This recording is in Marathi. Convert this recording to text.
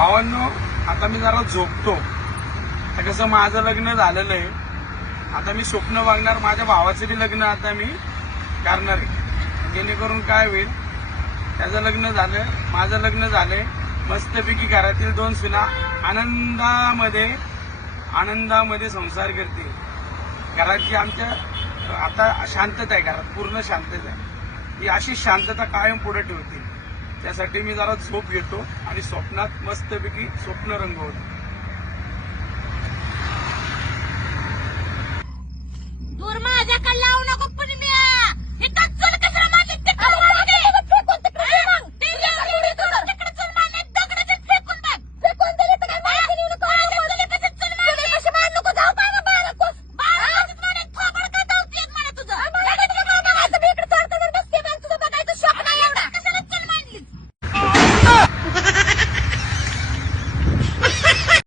भावांनो, आता मी जरा झोपतो. आता कसं माझं लग्न झालेलं आहे. आता मी स्वप्न बघणार, माझ्या भावाचं बी लग्न आता मी करणार आहे. जेणेकरून काय होईल, त्याचं लग्न झालं, माझं लग्न झालंय, मस्तपैकी घरातील दोन सुना आनंदामध्ये संसार करतील. घराची आमच्या आता शांतता आहे, घरात पूर्ण शांतता आहे. ही अशी शांतता कायम पुढे ठेवतील. त्यासाठी मी जरा झोप घेतो आणि स्वप्नात मस्तपैकी स्वप्न रंगवतो.